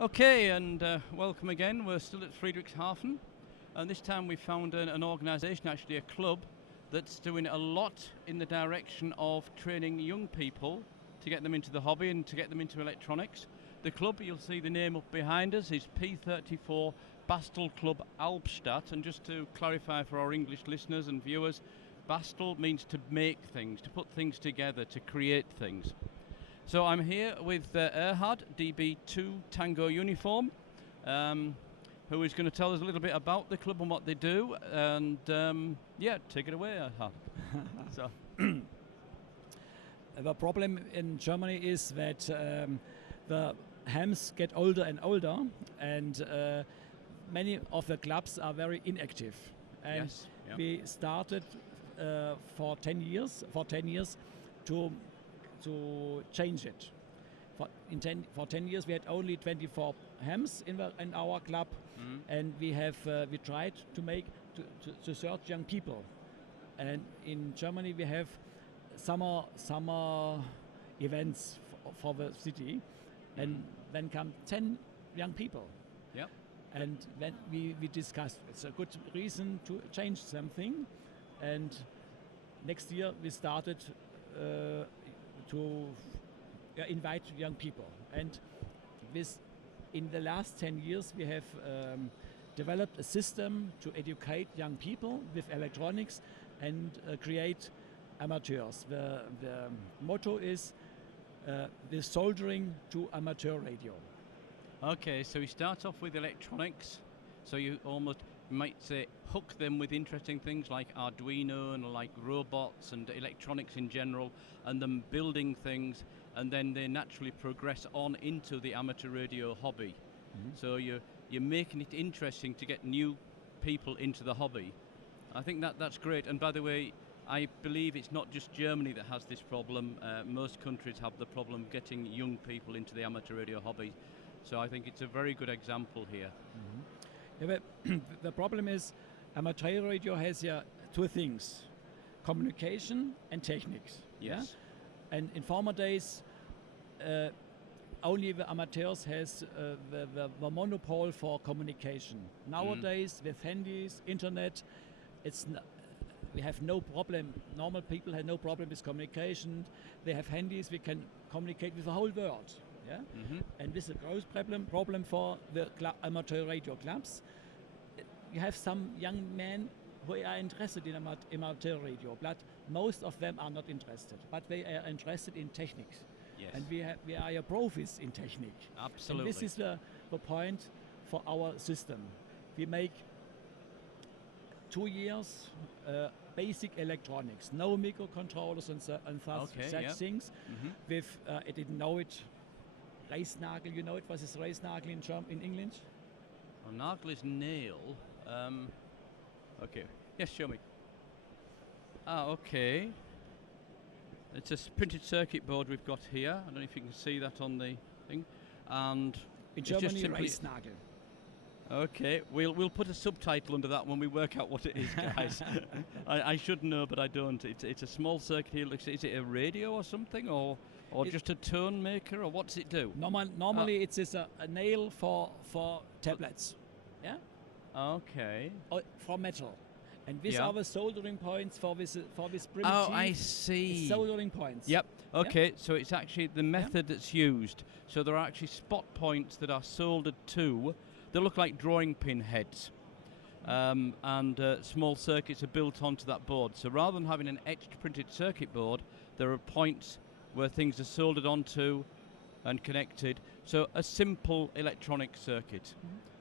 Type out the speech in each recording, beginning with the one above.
Okay, and welcome again. We're still at Friedrichshafen, and this time we found an organisation, actually a club, that's doing a lot in the direction of training young people to get them into the hobby and to get them into electronics. The club, you'll see the name up behind us, is P34 Bastel Club Albstadt, and just to clarify for our English listeners and viewers, Bastel means to make things, to put things together, to create things. So I'm here with Erhard, DB2 Tango Uniform, who is going to tell us a little bit about the club and what they do. And take it away, Erhard. So. The problem in Germany is that the hams get older and older, and many of the clubs are very inactive. And Yes, yeah. we started for 10 years to change it. For 10 years we had only 24 hams in our club, and we tried to search young people. And in Germany we have summer events for the city, and then come 10 young people. Yep. And then we discussed it's a good reason to change something, and next year we started to invite young people. And in the last 10 years we have developed a system to educate young people with electronics and create amateurs. The motto is the soldering to amateur radio. Okay, so we start off with electronics. So you almost might say hook them with interesting things like Arduino and like robots and electronics in general, and them building things, and then they naturally progress on into the amateur radio hobby. So you're making it interesting to get new people into the hobby. I think that's great. And by the way, I believe it's not just Germany that has this problem. Most countries have the problem getting young people into the amateur radio hobby. So I think it's a very good example here. Yeah, but the problem is amateur radio has two things: communication and techniques. Yes. Yeah? And in former days, only the amateurs has the monopoly for communication. Nowadays, with handies, internet, we have no problem. Normal people have no problem with communication. They have handies. We can communicate with the whole world. Yeah? And this is a growth problem for the amateur radio clubs. You have some young men who are interested in amateur radio, but most of them are not interested. But they are interested in techniques. Yes. And we are profis in technique. Absolutely. And this is the point for our system. We make 2 years basic electronics, no microcontrollers and such things. With I didn't know it. Reisnagel, you know it? What is Reisnagel in English? Well, nagel is nail. Okay. Yes, show me. Okay. It's a printed circuit board we've got here. I don't know if you can see that on the thing. And in it's Germany, just simply Reisnagel. Okay, we'll put a subtitle under that when we work out what it is, guys. I should know, but I don't. It's a small circuit here. Is it a radio or something, or just a tone maker, or what's it do? Normally it is a nail for tablets. Yeah. Okay. Or for metal, and these are the soldering points for this primitive. Oh, I see. Soldering points. Yep. Okay, so it's actually the method that's used. So there are actually spot points that are soldered to. They look like drawing pin heads, and small circuits are built onto that board. So rather than having an etched printed circuit board, there are points where things are soldered onto and connected. So a simple electronic circuit.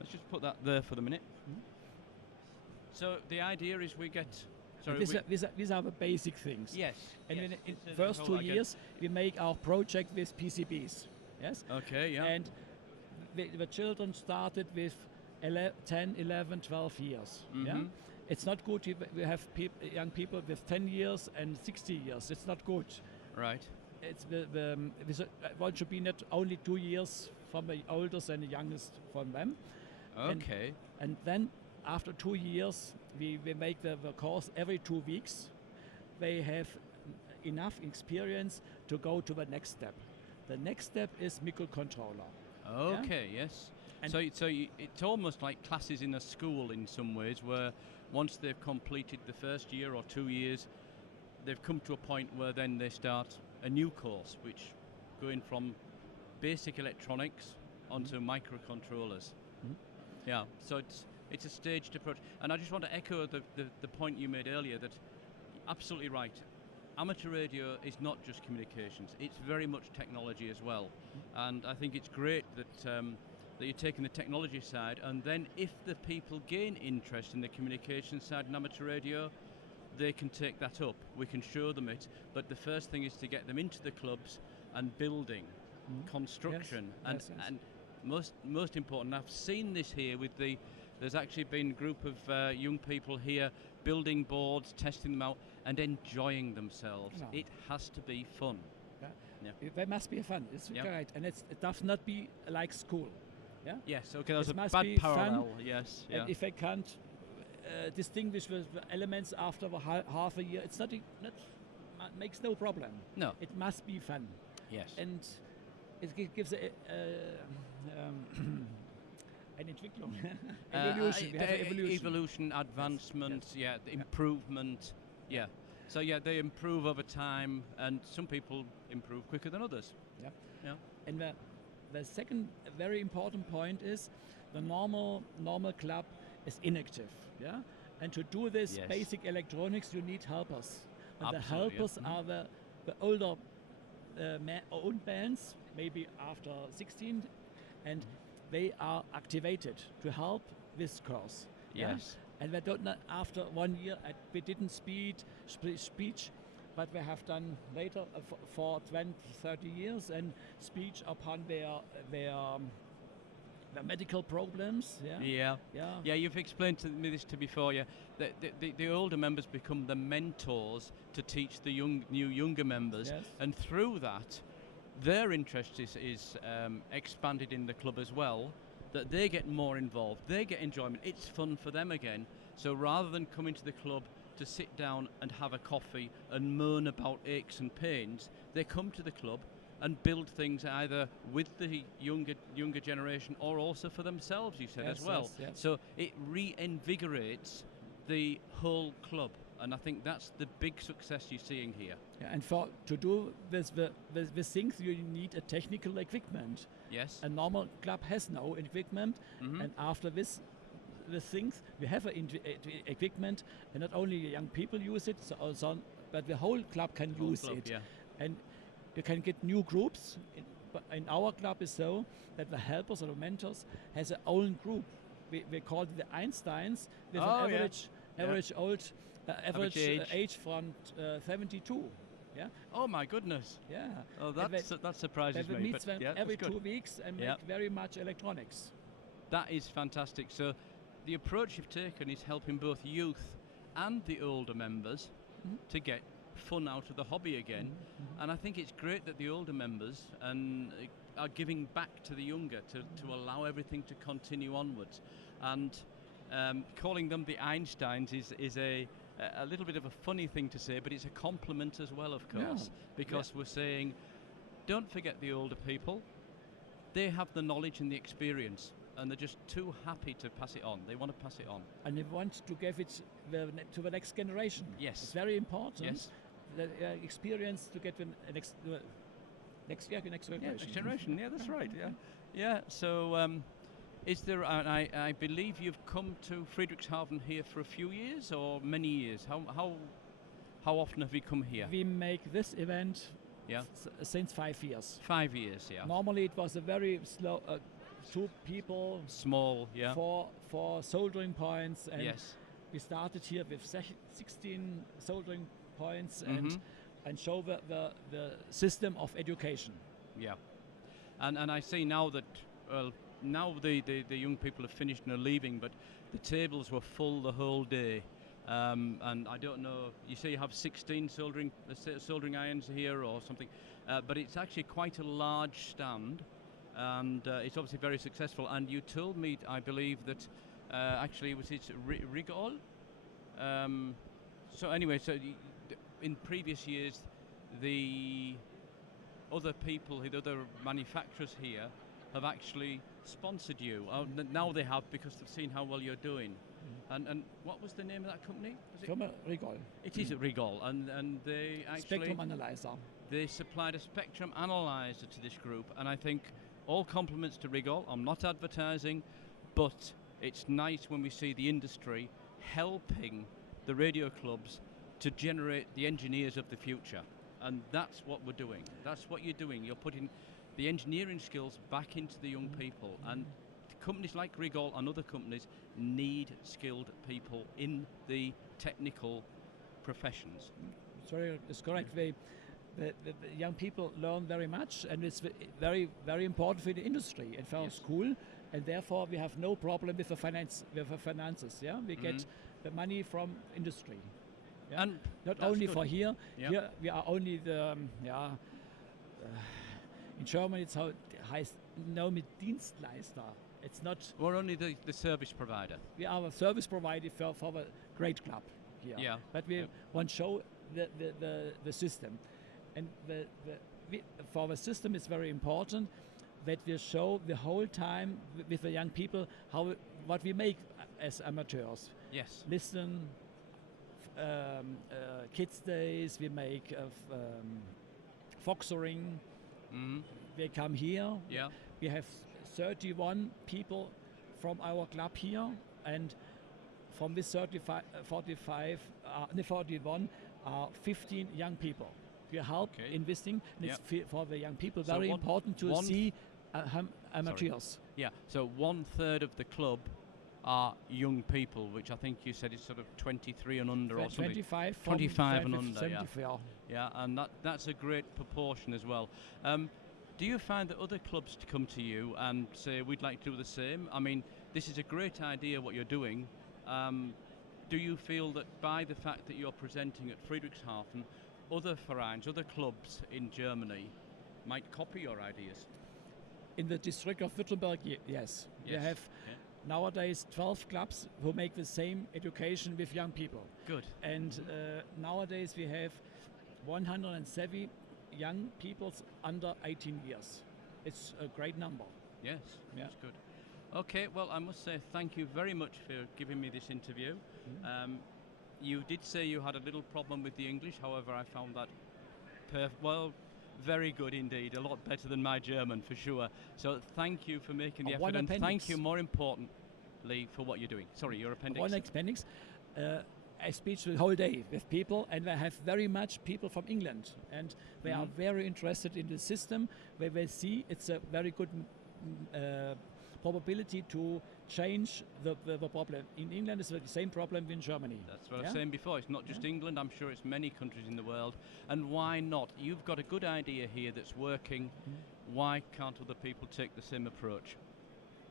Let's just put that there for the minute. So the idea is we get... These are the basic things. Yes. And in the first 2 years, we make our project with PCBs. Yes? Okay, yeah. And the children started with 10, 11, 12 years. Yeah? It's not good if we have young people with 10 years and 60 years. It's not good. Right. It's one should be not only 2 years from the oldest and the youngest from them. Okay. And then after 2 years, we make the course every 2 weeks. They have enough experience to go to the next step. The next step is microcontroller. Okay, yes. And It's almost like classes in a school in some ways, where once they've completed the first year or 2 years, they've come to a point where then they start a new course, which going from basic electronics onto microcontrollers. Yeah, so it's a staged approach. And I just want to echo the point you made earlier, that absolutely right. Amateur radio is not just communications, it's very much technology as well. And I think it's great that you're taking the technology side, and then if the people gain interest in the communication side in amateur radio, they can take that up. We can show them it, but the first thing is to get them into the clubs and building, construction, yes. and most important, I've seen this here with there's actually been a group of young people here building boards, testing them out, and enjoying themselves. No. It has to be fun. There must be fun. It's right, and it does not be like school. Yeah. Yes. Okay. There's It a must bad be parallel. fun, Yes. and if I can't distinguish the elements after half a year, it's not makes no problem. No. It must be fun. Yes. And it gives an Entwicklung, evolution. We have an evolution. Evolution, advancement, Yes. Improvement, So they improve over time, and some people improve quicker than others. Yeah. And the second very important point is the normal club is inactive. Yeah. And to do this basic electronics, you need helpers. And Absolutely, the helpers are the older old bands, maybe after 16, and they are activated to help this course. Yes. And we don't know, after 1 year, we didn't speech, but we have done later for 20, 30 years, and speech upon their medical problems. Yeah. You've explained to me this before. Yeah, the older members become the mentors to teach the younger members, and through that, their interest is expanded in the club as well. That they get more involved, they get enjoyment. It's fun for them again. So rather than coming to the club to sit down and have a coffee and moan about aches and pains, they come to the club and build things either with the younger generation or also for themselves, you said, as well. Yes. So it reinvigorates the whole club, and I think that's the big success you're seeing here. And to do this, the things, you need a technical equipment. Yes. A normal club has no equipment, and after the things, we have equipment, and not only young people use it, but the whole club can use it. Yeah. And you can get new groups. But in our club is so that the helpers or the mentors has their own group. We call it the Einsteins, with an average age from 72. Yeah. Oh my goodness. Yeah. Oh, that surprises me. We meet them every good. 2 weeks and make very much electronics. That is fantastic. So the approach you've taken is helping both youth and the older members to get fun out of the hobby again. And I think it's great that the older members are giving back to the younger to allow everything to continue onwards. And calling them the Einsteins is a little bit of a funny thing to say, but it's a compliment as well, of course, because we're saying, don't forget the older people. They have the knowledge and the experience, and they're just too happy to pass it on. They want to pass it on. And they want to give it to the next generation. Yes. It's very important. Yes. The experience to get the next generation. Next generation, that's right, Yeah, so is there, I believe you've come to Friedrichshafen here for a few years or many years? How often have you come here? We make this event since 5 years. 5 years, yeah. Normally it was a very slow, 2 people. Small, yeah. For soldering points. And yes. We started here with 16 soldering points and show the system of education. Yeah. And I see now that, now the young people have finished and are leaving, but the tables were full the whole day. And I don't know, you say you have 16 soldering irons here or something, but it's actually quite a large stand, and it's obviously very successful. And you told me, I believe, that actually was it Rigol? So anyway, in previous years, the other people, the other manufacturers here, have actually sponsored you. Now they have, because they've seen how well you're doing. And what was the name of that company? Was it? Firma Rigol. It is Rigol, and they actually Spectrum analyzer. they supplied a spectrum analyzer to this group, and I think all compliments to Rigol. I'm not advertising, but it's nice when we see the industry helping the radio clubs to generate the engineers of the future, and that's what we're doing. That's what you're doing. You're putting the engineering skills back into the young people, and companies like Rigol and other companies need skilled people in the technical professions. Sorry, it's correct. The young people learn very much, and it's very, very important for the industry and for our school, and therefore we have no problem with the finances. Yeah, we get the money from industry. Yeah? And not only good. for here. Yeah. Here we are only the in Germany it's how it heißt mit Dienstleister. It's not. We're only the service provider. We are a service provider for a great club here. Yeah. But we want to show the system, and for the system it's very important that we show the whole time with the young people what we make as amateurs. Yes. Listen, kids days, we make foxering. They come here. Yeah. We have 31 people from our club here, and from this 41 are 15 young people. We help investing. And it's for the young people very important to see amateurs. Yeah, so 1/3 of the club are young people, which I think you said is sort of 23 and under or something. 25 and under, 74. Yeah, and that's a great proportion as well. Do you find that other clubs to come to you and say, we'd like to do the same? I mean, this is a great idea what you're doing. Do you feel that by the fact that you're presenting at Friedrichshafen, other vereins, other clubs in Germany might copy your ideas? In the district of Württemberg, yes. We have nowadays 12 clubs who make the same education with young people. Good. And nowadays we have 170 young people under 18 years. It's a great number. Yes, that's good. Okay, well, I must say thank you very much for giving me this interview. You did say you had a little problem with the English, however, I found that very good indeed, a lot better than my German for sure. So thank you for making the effort, and thank you more importantly for what you're doing. Sorry, your appendix. One appendix. I speak the whole day with people, and I have very much people from England, and they are very interested in the system, where they see it's a very good probability to change the problem. In England, it's the same problem in Germany. That's what I was saying before. It's not just England. I'm sure it's many countries in the world. And why not? You've got a good idea here that's working. Why can't other people take the same approach?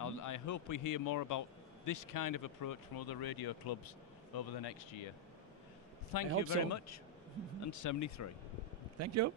I hope we hear more about this kind of approach from other radio clubs over the next year. Thank you very much. And 73. Thank you.